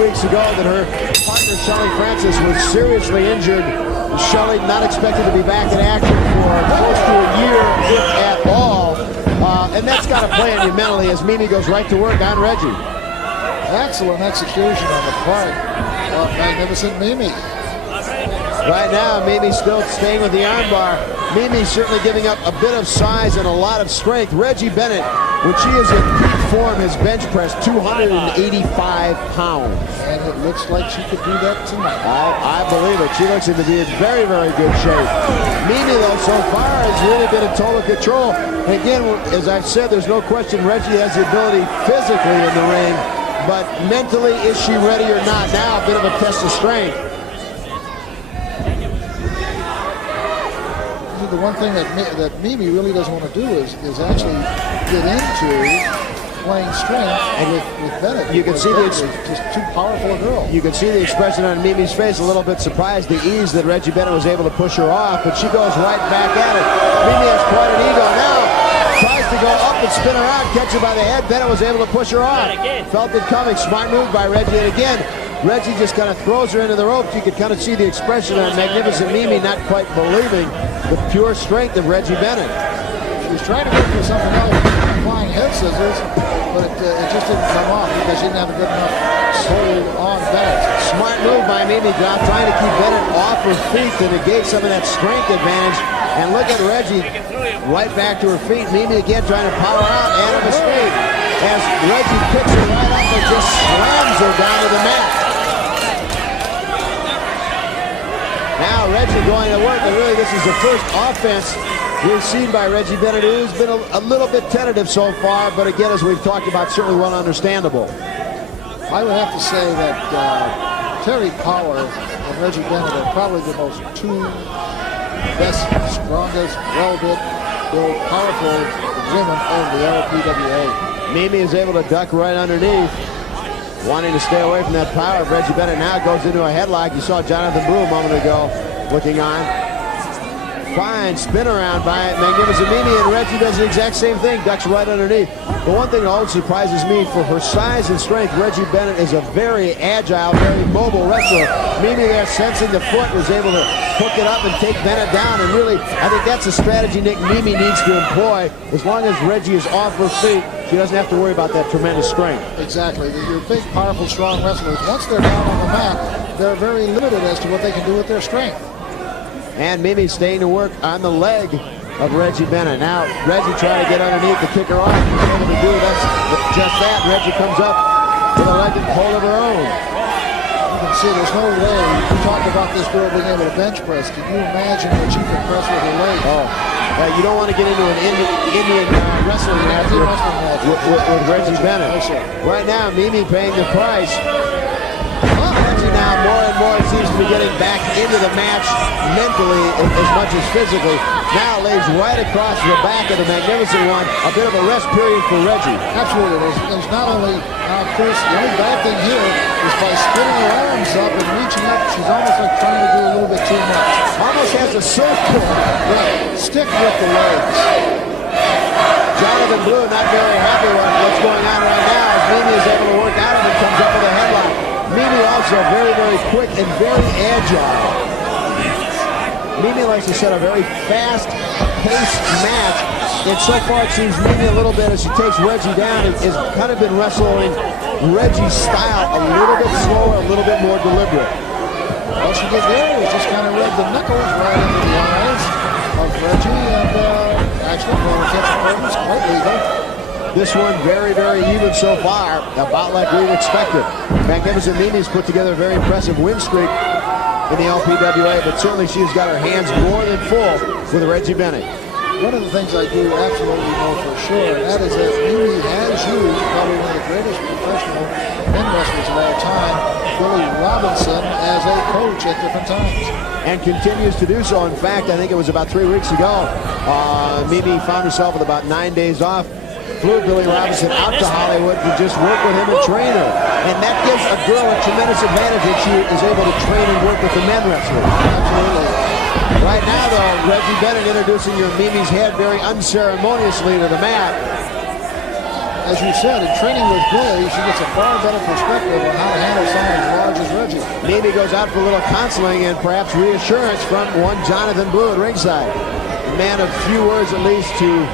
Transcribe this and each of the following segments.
weeks ago that her partner, Shelly Francis, was seriously injured. Shelly not expected to be back in action for close to a year, if at all. And that's got to play on you mentally as Mimi goes right to work on Reggie. Excellent execution on the part of Magnificent Mimi. Right now, Mimi still staying with the armbar. Mimi certainly giving up a bit of size and a lot of strength. Reggie Bennett, when she is in peak form, has bench pressed 285 pounds. And it looks like she could do that tonight. I believe it. She looks to be in very, very good shape. Mimi, though, so far has really been in total control. And again, as I've said, there's no question Reggie has the ability physically in the ring, but mentally, is she ready or not? Now, a bit of a test of strength. The one thing that Mimi really doesn't want to do is actually get into playing strength with Bennett. You can see just too powerful a girl. You can see the expression on Mimi's face, a little bit surprised, the ease that Reggie Bennett was able to push her off, but she goes right back at it. Mimi has quite an ego now. Tries to go up and spin around, catch her by the head. Bennett was able to push her off. Felt it coming. Smart move by Reggie. And again, Reggie just kind of throws her into the ropes. You could kind of see the expression on Magnificent Mimi not quite believing the pure strength of Reggie Bennett. She was trying to go for something else, flying head scissors, but it just didn't come off because she didn't have a good enough hold on Bennett. Smart move by Mimi, trying to keep Bennett off her feet to negate some of that strength advantage. And look at Reggie right back to her feet. Mimi again trying to power out and of his feet as Reggie picks her right up and just slams her down to the mat. Now Reggie going to work, and really this is the first offense we've seen by Reggie Bennett, who's been a little bit tentative so far, but again, as we've talked about, certainly well understandable. I would have to say that Terry Power and Reggie Bennett are probably the two best, strongest, well-built, powerful women of the LPWA. Mimi is able to duck right underneath, wanting to stay away from that power. Reggie Bennett now goes into a headlock. You saw Jonathan Blue a moment ago looking on. Fine spin around by Magnificent Mimi, and Reggie does the exact same thing, ducks right underneath. The one thing that always surprises me, for her size and strength, Reggie Bennett is a very agile, very mobile wrestler. Mimi there, sensing the foot, was able to hook it up and take Bennett down, and really, I think that's a strategy Nick Mimi needs to employ. As long as Reggie is off her feet, she doesn't have to worry about that tremendous strength. Exactly. Your big, powerful, strong wrestlers, once they're down on the mat, they're very limited as to what they can do with their strength. And Mimi staying to work on the leg of Reggie Bennett. Now, Reggie trying to get underneath to kick her off. He's able to do just that. Reggie comes up with a leg and hold of her own. You can see there's no way. You talk about this girl being able to bench press. Can you imagine what she can press with her leg? Oh, you don't want to get into an Indian wrestling match with Reggie Bennett. Right now, Mimi paying the price. Reggie now more and more seems to be getting back into the match mentally as much as physically. Now lays right across the back of the Magnificent One. A bit of a rest period for Reggie. Absolutely. There's not only, Chris, the only bad thing here is by spinning her arms up and reaching up, she's almost like trying to do a little bit too much. Almost has a surfboard. Right. Stick with the legs. Jonathan Blue not very happy with what's going on right now as Mimi is able to work out of it, comes up with a headlock. Mimi also very, very quick and very agile. Mimi likes to set a very fast-paced match, and so far it seems Mimi a little bit, as she takes Reggie down, has kind of been wrestling Reggie's style a little bit slower, a little bit more deliberate. All she did there was just kind of rub the knuckles right into the eyes of Reggie, and actually, for catch purpose, quite legal. This one very, very even so far, about like we expected. Magnificent Mimi's put together a very impressive win streak in the LPWA, but certainly she's got her hands more than full with Reggie Bennett. One of the things I do absolutely know for sure, and that is that Mimi has used probably one of the greatest professional men wrestlers of all time, Billy Robinson, as a coach at different times. And continues to do so. In fact, I think it was about 3 weeks ago, Mimi found herself with about 9 days off. Flew Billy Robinson out to Hollywood to just work with him and train her. And that gives a girl a tremendous advantage if she is able to train and work with the men wrestlers. Absolutely. Right now, though, Reggie Bennett introducing your Mimi's head very unceremoniously to the mat. As you said, in training with Billy, she gets a far better perspective on how to handle some of Mimi goes out for a little counseling and perhaps reassurance from one Jonathan Blue at ringside. A man of few words, at least to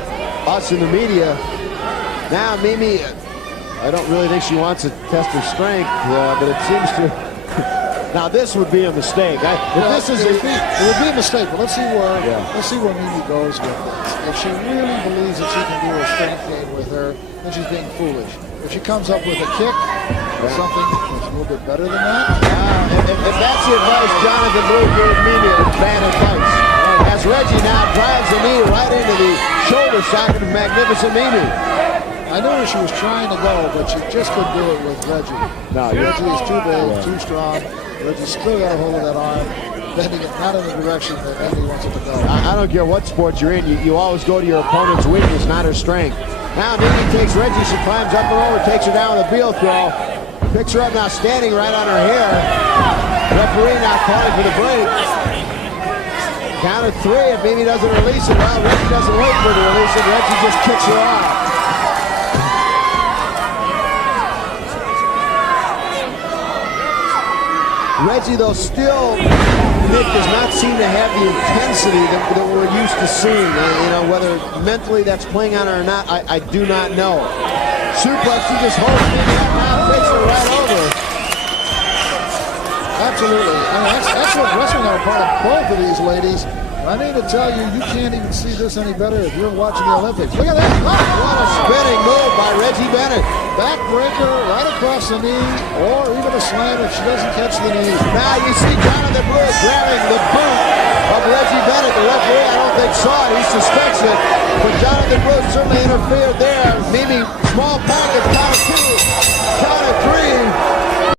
us in the media. Now Mimi, I don't really think she wants to test her strength, but it seems to. Now this would be a mistake. It would be a mistake, but let's see where Mimi goes with this. If she really believes that she can do a strength game with her, then she's being foolish. If she comes up with a kick or something that's a little bit better than that. If that's the advice Jonathan Blue gave Mimi, it's bad advice. As Reggie now drives the knee right into the shoulder socket of magnificent Mimi. I knew where she was trying to go, but she just couldn't do it with Reggie. No, Reggie is too big, too strong. Reggie still got a hold of that arm, bending it not in the direction that Mimi wants it to go. I don't care what sport you're in, you always go to your opponent's weakness, not her strength. Now Mimi takes Reggie, she climbs up and over, takes her down with a heel throw. Picks her up now standing right on her hair. Referee now calling for the break. Count of 3, if Mimi doesn't release it, well, Reggie doesn't wait for her to release it, Reggie just kicks her off. Reggie, though, still, Nick, does not seem to have the intensity that we're used to seeing. Whether mentally that's playing on her or not, I do not know. Suplex, he just holds Mimi up now, takes her right over. Absolutely. I mean, excellent wrestling on the part of both of these ladies. I need to tell you, you can't even see this any better if you're watching the Olympics. Look at that. Oh, what a spinning move by Reggie Bennett. Backbreaker right across the knee, or even a slam if she doesn't catch the knee. Now you see Jonathan Blue grabbing the boot of Reggie Bennett. The referee, I don't think, saw it. He suspects it. But Jonathan Blue certainly interfered there. Mimi, small pocket, count of 2, count of 3.